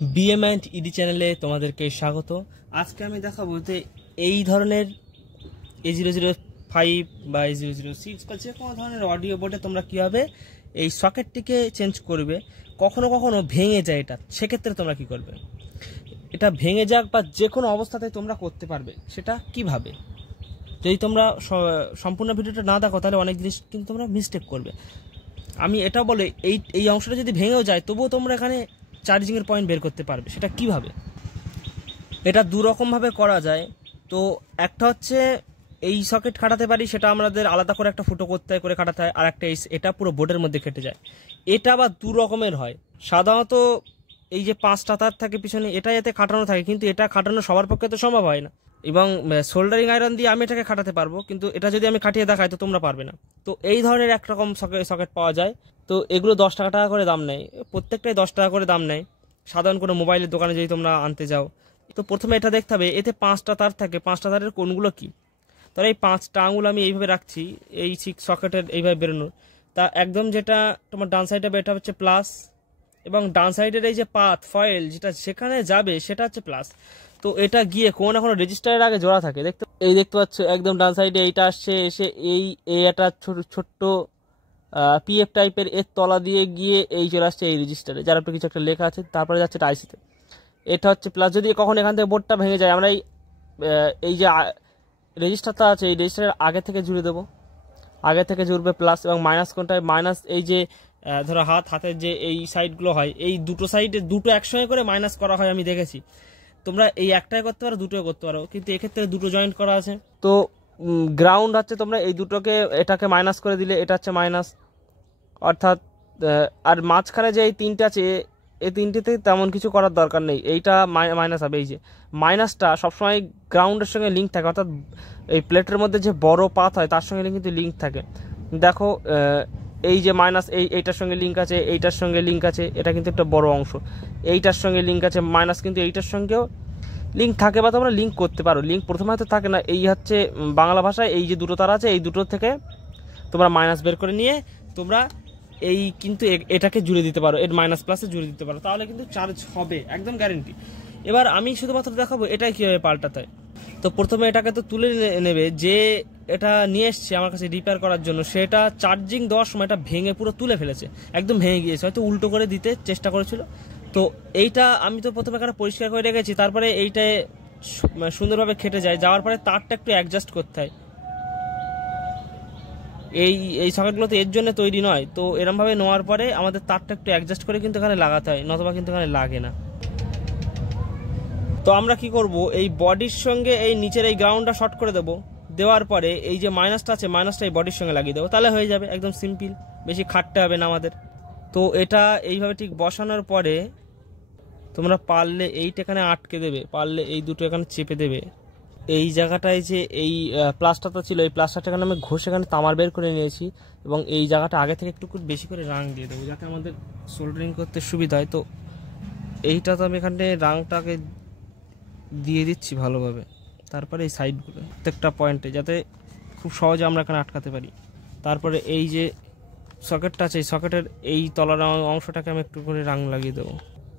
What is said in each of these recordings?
BM and ED চ্যানেলে তোমাদেরকে স্বাগত। আজকে আমি দেখাবো যে এই ধরনের A005 বা A006 বা যে কোনো ধরনের অডিও বোর্ডে তোমরা কীভাবে এই সকেটটিকে চেঞ্জ করবে। কখনো কখনো ভেঙে যায় এটা, সেক্ষেত্রে তোমরা কি করবে? এটা ভেঙে যাক বা যে কোনো অবস্থাতে তোমরা করতে পারবে, সেটা কিভাবে? যদি তোমরা সম্পূর্ণ ভিডিওটা না দেখো তাহলে অনেক জিনিস কিন্তু তোমরা মিস্টেক করবে। আমি এটা বলে এই অংশটা যদি ভেঙেও যায় তবুও তোমরা এখানে চার্জিংয়ের পয়েন্ট বের করতে পারবে। সেটা কিভাবে? এটা দুরকমভাবে করা যায়। তো একটা হচ্ছে এই সকেট খাটাতে পারি, সেটা আমাদের আলাদা করে একটা ফুটো করতে হয়, করে খাটাতে হয়। আর একটা এটা পুরো বোর্ডের মধ্যে কেটে যায়। এটা আবার দু রকমের হয়। সাধারণত এই যে 5টা তার থাকে পিছনে, এটা এতে খাটানো থাকে, কিন্তু এটা খাটানো সবার পক্ষে তো সম্ভব হয় না। এবং সোল্ডারিং আয়রন দিয়ে আমি এটাকে খাটাতে পারবো, কিন্তু এটা যদি আমি খাটিয়ে দেখাই তো তোমরা পারবে না। তো এই ধরনের একরকম সকেট পাওয়া যায়। তো এগুলো 10 টাকা করে দাম নেয়, প্রত্যেকটাই 10 টাকা করে দাম নেয়। সাধারণ কোনো মোবাইলের দোকানে যদি তোমরা আনতে যাও, তো প্রথমে এটা দেখতে হবে এতে 5টা তার থাকে। 5টা তারের কোনগুলো কি? তাহলে এই 5টা আঙুল আমি এইভাবে রাখছি, এই সকেটের এইভাবে বেরোনোর। তা একদম যেটা তোমার ডান সাইডে এটা হচ্ছে প্লাস, এবং ডান সাইডের এই যে ফয়েল যেটা সেখানে যাবে সেটা হচ্ছে প্লাস। তো এটা গিয়ে কোনো না কোনো রেজিস্টারের আগে জোড়া থাকে। দেখতে পাচ্ছ একদম ডান সাইডে এইটা আসছে, এসে এই একটা ছোট্ট পিএফ টাইপের এর তলা দিয়ে গিয়ে এই চলে আসছে এই রেজিস্টারে, যার একটু কিছু একটা লেখা আছে। তারপরে যাচ্ছে আইসিতে, এটা হচ্ছে প্লাস। যদি কখন এখান থেকে বোর্ডটা ভেঙে যায়, আমরা এই যে রেজিস্টারটা আছে এই রেজিস্টারের আগে থেকে জুড়ে দেবো। আগে থেকে জুড়বে প্লাস, এবং মাইনাস কোনটায়? মাইনাস এই যে ধরো হাতের যে এই সাইডগুলো হয়, এই দুটো সাইডে দুটো একসঙ্গে করে মাইনাস করা হয়, আমি দেখেছি। তোমরা এই একটাই করতে পারো, দুটোই করতে পারো, কিন্তু এক্ষেত্রে দুটো জয়েন্ট করা আছে। তো গ্রাউন্ড হচ্ছে তোমরা এই দুটোকে এটাকে মাইনাস করে দিলে এটা হচ্ছে মাইনাস, অর্থাৎ আর মাঝখানে যে এই তিনটে আছে এই তিনটিতে তেমন কিছু করার দরকার নেই, এইটা মাইনাস হবে। এই যে মাইনাসটা সবসময় গ্রাউন্ডের সঙ্গে লিঙ্ক থাকে, অর্থাৎ এই প্লেটের মধ্যে যে বড় পাত হয় তার সঙ্গে কিন্তু লিঙ্ক থাকে। দেখো এই যে মাইনাস এইটার সঙ্গে লিঙ্ক আছে, এইটার সঙ্গে লিঙ্ক আছে, এটা কিন্তু একটা বড় অংশ। এইটার সঙ্গে লিঙ্ক আছে মাইনাস, কিন্তু এইটার সঙ্গেও লিঙ্ক থাকে বা তোমরা লিঙ্ক করতে পারো। লিঙ্ক প্রথমে হয়তো থাকে না। এই হচ্ছে বাংলা ভাষায় এই যে দুটো তার আছে, এই দুটো থেকে তোমরা মাইনাস বের করে নিয়ে তোমরা এই কিন্তু এটাকে জুড়ে দিতে পারো, এর মাইনাস প্লাসে জুড়ে দিতে পারো, তাহলে কিন্তু চার্জ হবে, একদম গ্যারেন্টি। এবার আমি শুধুমাত্র দেখাবো এটাই কীভাবে পাল্টাতে হয়। তো প্রথমে এটাকে তো তুলে নেবে, যে এটা নিয়ে এসছে আমার কাছে রিপেয়ার করার জন্য, সেটা চার্জিং দেওয়ার সময় এটা ভেঙে পুরো তুলে ফেলেছে, একদম ভেঙে গিয়েছে, হয়তো উল্টো করে দিতে চেষ্টা করেছিল। তো এইটা আমি তো প্রথমে এখানে পরিষ্কার করে রেখেছি, তারপরে এইটায় সুন্দরভাবে খেটে যায়, যাওয়ার পরে তারটা একটু অ্যাডজাস্ট করতে হয়। এই সকেটগুলো তো এর জন্য তৈরি নয়, তো এরমভাবে নেওয়ার পরে আমাদের তারটা একটু অ্যাডজাস্ট করে কিন্তু এখানে লাগাতে হয়, নতবা কিন্তু এখানে লাগে না। তো আমরা কি করব, এই বডির সঙ্গে এই নিচের এই গ্রাউন্ডটা শর্ট করে দেবো। দেওয়ার পরে এই যে মাইনাসটা আছে, মাইনাসটা এই বডির সঙ্গে লাগিয়ে দেবো, তাহলে হয়ে যাবে, একদম সিম্পল, বেশি খাটতে হবে না আমাদের। তো এটা এইভাবে ঠিক বসানোর পরে তোমরা পারলে এইটা এখানে আটকে দেবে, পারলে এই দুটো এখানে চেপে দেবে। এই জায়গাটায় যে এই প্লাস্টারটা ছিল, এই প্লাস্টারটা এখানে আমি ঘষে এখানে তামার বের করে নিয়েছি, এবং এই জায়গাটা আগে থেকে একটু বেশি করে রাং দিয়ে দেবো যাতে আমাদের সোল্ডারিং করতে সুবিধা হয়। তো এইটা তো আমি এখানে রাংটাকে দিয়ে দিচ্ছি ভালোভাবে, তারপরে এই সাইডগুলো প্রত্যেকটা পয়েন্টে যাতে খুব সহজে আমরা এখানে আটকাতে পারি। তারপরে এই যে সকেটটা আছে, এই সকেটের এই তলার অংশটাকে আমি একটু করে রাং লাগিয়ে দেবো,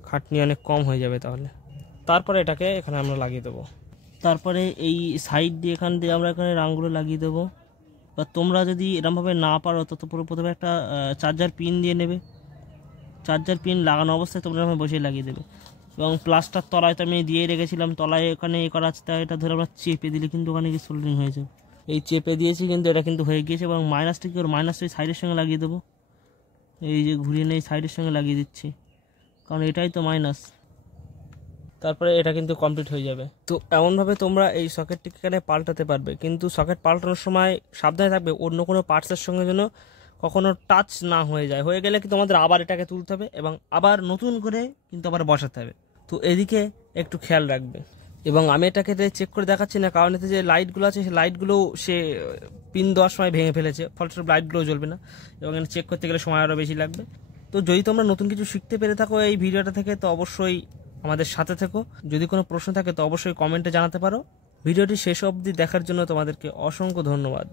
খাটনি অনেক কম হয়ে যাবে তাহলে। তারপরে এটাকে এখানে আমরা লাগিয়ে দেবো। তারপরে এই সাইড দিয়ে এখান দিয়ে আমরা এখানে রাংগুলো লাগিয়ে দেবো। বা তোমরা যদি এরমভাবে না পারো তো প্রথমে একটা চার্জার পিন দিয়ে নেবে, চার্জার পিন লাগানো অবস্থায় তোমরা বসে লাগিয়ে দেবে। এবং প্লাস্টার তলায় তো আমি দিয়ে রেখেছিলাম, তলায় এখানে করা আছে, তাই এটা ধরে আমরা চেপে দিলে কিন্তু ওখানে গিয়ে সোল্ডারিং হয়ে যাবে। এই চেপে দিয়েছি, কিন্তু এটা কিন্তু হয়ে গিয়েছে। এবং মাইনাসটা কি, মাইনাসটা সাইডের সঙ্গে লাগিয়ে দেবো, এই যে ঘুরিয়ে নিয়ে সাইডের সঙ্গে লাগিয়ে দিচ্ছি, কারণ এটাই তো মাইনাস। তারপরে এটা কিন্তু কমপ্লিট হয়ে যাবে। তো এমনভাবে তোমরা এই সকেটটিকে এখানে পাল্টাতে পারবে, কিন্তু সকেট পাল্টানোর সময় সাবধানে থাকবে অন্য কোনো পার্টসের সঙ্গে যেন কখনো টাচ না হয়ে যায়। হয়ে গেলে কি তোমাদের আবার এটাকে তুলতে হবে এবং আবার নতুন করে কিন্তু আবার বসাতে হবে। তো এদিকে একটু খেয়াল রাখবে। এবং আমি এটাকে চেক করে দেখাচ্ছি না, কারণ এতে যে লাইটগুলো আছে সেই লাইটগুলো সে পিন দেওয়ার সময় ভেঙে ফেলেছে, ফলস্বরূপ লাইটগুলোও জ্বলবে না, এবং চেক করতে গেলে সময় আরও বেশি লাগবে। তো যদি তোমরা নতুন কিছু শিখতে পেরে থাকো এই ভিডিওটা থেকে, তো অবশ্যই আমাদের সাথে থেকো। যদি কোনো প্রশ্ন থাকে তো অবশ্যই কমেন্টে জানাতে পারো। ভিডিওটি শেষ অবধি দেখার জন্য তোমাদেরকে অসংখ্য ধন্যবাদ।